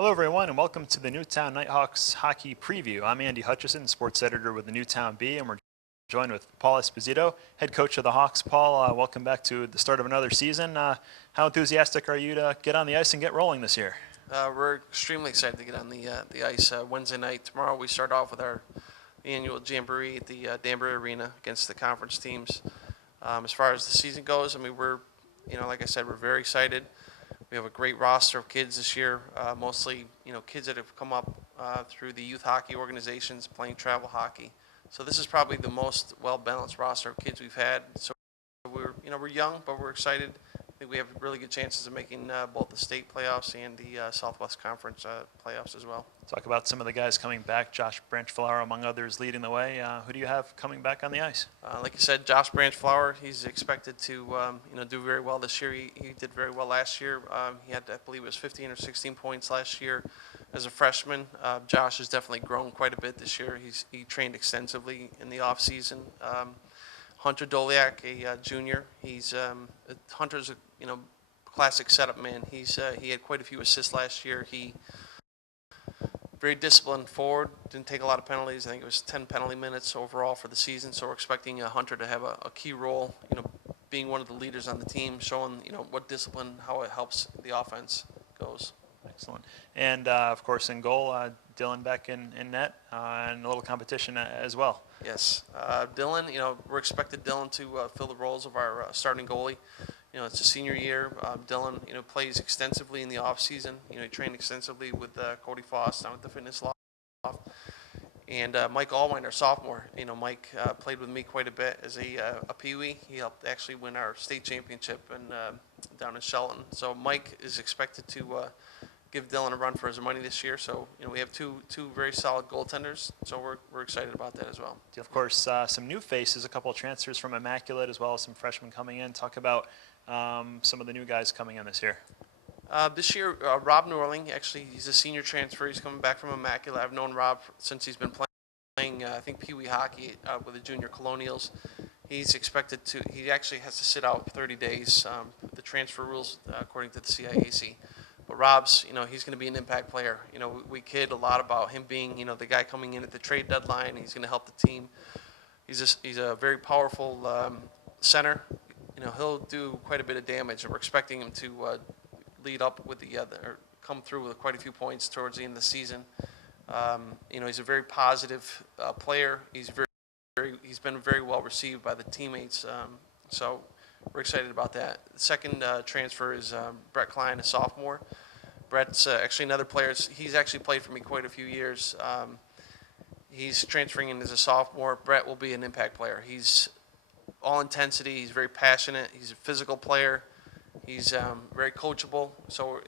Hello everyone and welcome to the Newtown Nighthawks hockey preview. I'm Andy Hutchison, sports editor with the Newtown Bee, and we're joined with Paul Esposito, head coach of the Hawks. Paul, welcome back to the start of another season. How enthusiastic are you to get on the ice and get rolling this year? We're extremely excited to get on the ice Wednesday night. Tomorrow we start off with our annual jamboree at the Danbury Arena against the conference teams. As far as the season goes, we're, like I said, we're very excited. We have a great roster of kids this year, mostly, kids that have come up through the youth hockey organizations playing travel hockey. So this is probably the most well-balanced roster of kids we've had. So we're young, but we're excited. I think we have really good chances of making both the state playoffs and the Southwest Conference playoffs as well. Talk about some of the guys coming back. Josh Branchflower, among others, leading the way. Who do you have coming back on the ice? Like you said, Josh Branchflower, he's expected to do very well this year. He did very well last year. He had, I believe it was 15 or 16 points last year as a freshman. Josh has definitely grown quite a bit this year. He trained extensively in the off season. Hunter Doliak, a junior. Hunter's a classic setup man. He had quite a few assists last year. He very disciplined forward. Didn't take a lot of penalties. I think it was 10 penalty minutes overall for the season. So we're expecting Hunter to have a key role. Being one of the leaders on the team, showing what discipline, how it helps the offense goes. Excellent. And, of course, in goal, Dylan back in net and a little competition as well. Yes. Dylan, we're expected Dylan to fill the roles of our starting goalie. It's a senior year. Dylan, plays extensively in the off season. He trained extensively with Cody Foss down at the fitness loft. And Mike Allwine, our sophomore. Mike played with me quite a bit as a peewee. He helped actually win our state championship down in Shelton. So Mike is expected to give Dylan a run for his money this year. So we have two very solid goaltenders. So we're excited about that as well. Of course, some new faces, a couple of transfers from Immaculate, as well as some freshmen coming in. Talk about some of the new guys coming in this year. This year, Rob Norling, actually, he's a senior transfer. He's coming back from Immaculate. I've known Rob since he's been playing I think, Pee Wee hockey with the Junior Colonials. He's expected to, he actually has to sit out 30 days, the transfer rules according to the CIAC. But Rob's, he's going to be an impact player. We kid a lot about him being, the guy coming in at the trade deadline. He's going to help the team. He's a very powerful center. He'll do quite a bit of damage, and we're expecting him to lead up with or come through with quite a few points towards the end of the season. He's a very positive player. He's been very well received by the teammates. So we're excited about that. The second transfer is Brett Klein, a sophomore. Brett's actually another player. He's actually played for me quite a few years. He's transferring in as a sophomore. Brett will be an impact player. He's all intensity. He's very passionate. He's a physical player. He's very coachable. So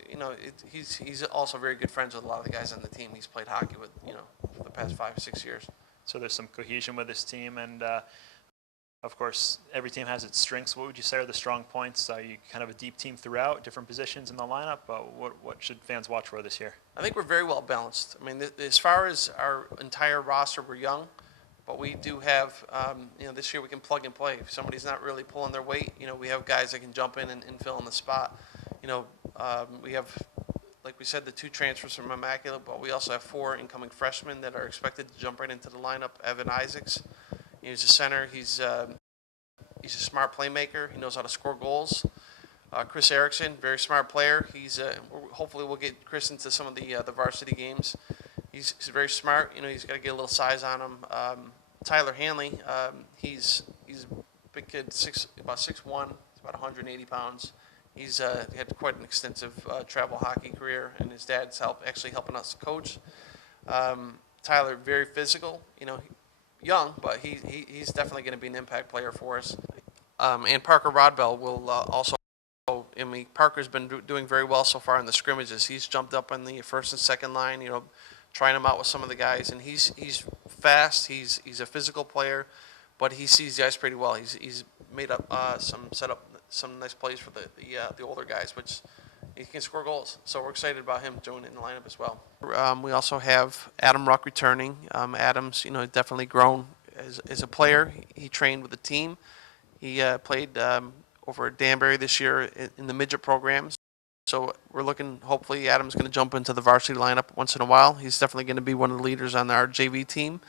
he's also very good friends with a lot of the guys on the team. He's played hockey with for the past 5 or 6 years. So there's some cohesion with this team, and of course every team has its strengths. What would you say are the strong points? You kind of a deep team throughout, different positions in the lineup. What should fans watch for this year? I think we're very well balanced. As far as our entire roster, we're young. But we do have, this year we can plug and play. If somebody's not really pulling their weight, we have guys that can jump in and fill in the spot. We have, like we said, the 2 transfers from Immaculate, but we also have 4 incoming freshmen that are expected to jump right into the lineup. Evan Isaacs, he's a center. He's a smart playmaker. He knows how to score goals. Chris Erickson, very smart player. Hopefully we'll get Chris into some of the varsity games. He's very smart. He's got to get a little size on him. Tyler Hanley, he's a big kid, about 6'1", about 180 pounds. He's had quite an extensive travel hockey career, and his dad's actually helping us coach. Tyler, very physical. Young, but he's definitely going to be an impact player for us. And Parker Rodbell will also. Parker's been doing very well so far in the scrimmages. He's jumped up on the first and second line. Trying him out with some of the guys, and he's fast. He's a physical player, but he sees the ice pretty well. He's made up set up some nice plays for the older guys, which he can score goals. So we're excited about him joining in the lineup as well. We also have Adam Ruck returning. Adam's definitely grown as a player. He trained with the team. He played over at Danbury this year in the midget programs. So we're looking, hopefully Adam's going to jump into the varsity lineup once in a while. He's definitely going to be one of the leaders on our JV team.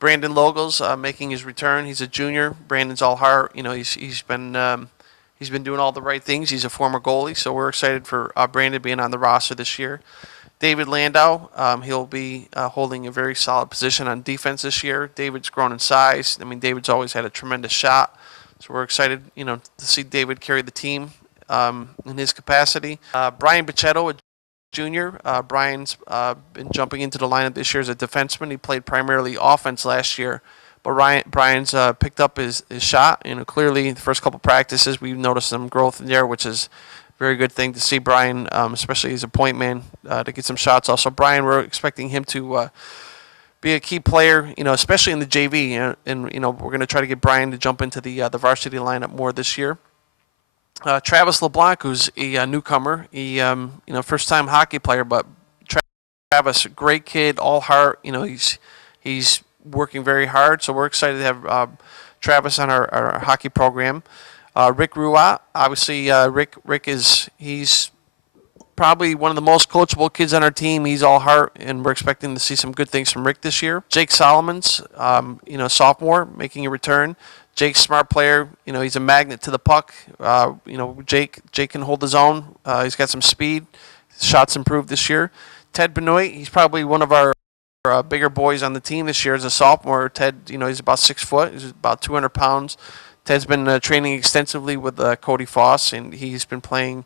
Brandon Logos making his return. He's a junior. Brandon's all heart. He's been doing all the right things. He's a former goalie, so we're excited for Brandon being on the roster this year. David Landau, he'll be holding a very solid position on defense this year. David's grown in size. I mean, David's always had a tremendous shot, so we're excited, to see David carry the team in his capacity. Brian Bichetto, a junior. Brian's been jumping into the lineup this year as a defenseman. He played primarily offense last year, but Brian's picked up his shot. Clearly, the first couple practices, we've noticed some growth in there, which is a very good thing to see Brian, especially as a point man, to get some shots. Also, Brian, we're expecting him to be a key player, especially in the JV, and we're going to try to get Brian to jump into the varsity lineup more this year. Travis LeBlanc, who's a newcomer, first-time hockey player, but Travis, great kid, all heart. He's working very hard, so we're excited to have Travis on our hockey program. Rick Ruat, obviously, he's probably one of the most coachable kids on our team. He's all heart, and we're expecting to see some good things from Rick this year. Jake Solomons, sophomore, making a return. Jake's a smart player. He's a magnet to the puck. Jake can hold his own. He's got some speed. His shots improved this year. Ted Benoit, he's probably one of our bigger boys on the team this year as a sophomore. Ted, he's about 6 foot. He's about 200 pounds. Ted's been training extensively with Cody Foss, and he's been playing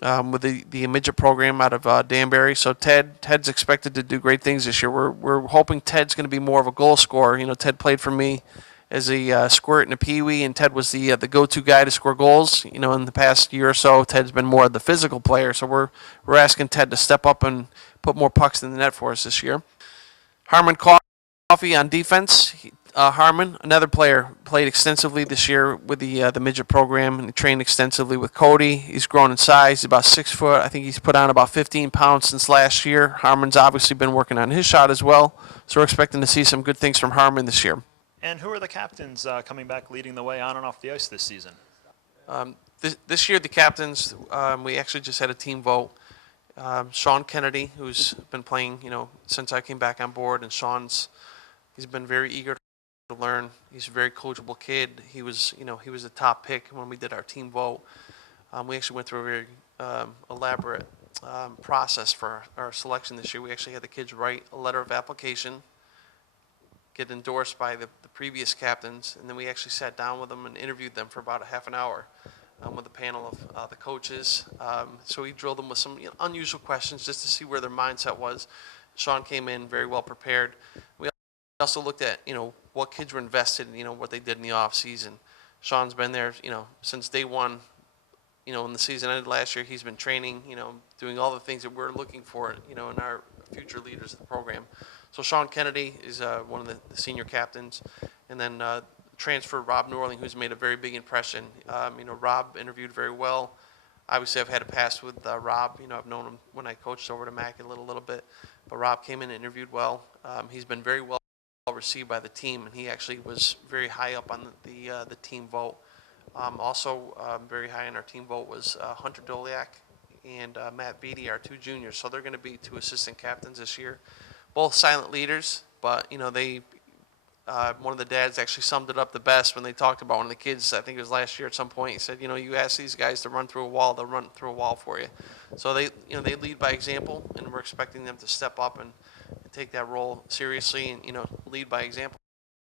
with the midget program out of Danbury. So Ted's expected to do great things this year. We're hoping Ted's going to be more of a goal scorer. Ted played for me as a squirt and a peewee, and Ted was the go-to guy to score goals. In the past year or so, Ted's been more of the physical player. So we're asking Ted to step up and put more pucks in the net for us this year. Harmon Coffey on defense. Harmon, another player, played extensively this year with the midget program and trained extensively with Cody. He's grown in size. He's about 6 foot. I think he's put on about 15 pounds since last year. Harmon's obviously been working on his shot as well. So we're expecting to see some good things from Harmon this year. And who are the captains coming back leading the way on and off the ice this season? This year, the captains, we actually just had a team vote. Sean Kennedy, who's been playing, since I came back on board, and he's been very eager to learn. He's a very coachable kid. He was a top pick when we did our team vote. We actually went through a very elaborate process for our selection this year. We actually had the kids write a letter of application, get endorsed by the previous captains, and then we actually sat down with them and interviewed them for about a half an hour with a panel of the coaches. So we drilled them with some unusual questions just to see where their mindset was. Sean came in very well prepared. We also looked at what kids were invested in, what they did in the off season. Sean's been there since day one. In the season ended last year, he's been training, doing all the things that we're looking for, in our future leaders of the program. So Sean Kennedy is one of the senior captains, and then transfer Rob Norling, who's made a very big impression. Rob interviewed very well. Obviously, I've had a past with Rob. I've known him when I coached over to Mac a little bit, but Rob came in and interviewed well. He's been very well received by the team, and he actually was very high up on the team vote. Also, very high on our team vote was Hunter Doliak and Matt Beatty, our 2 juniors. So they're going to be 2 assistant captains this year. Both silent leaders, but they. One of the dads actually summed it up the best when they talked about one of the kids. I think it was last year at some point. He said, you ask these guys to run through a wall, they'll run through a wall for you. So they lead by example, and we're expecting them to step up and take that role seriously and lead by example.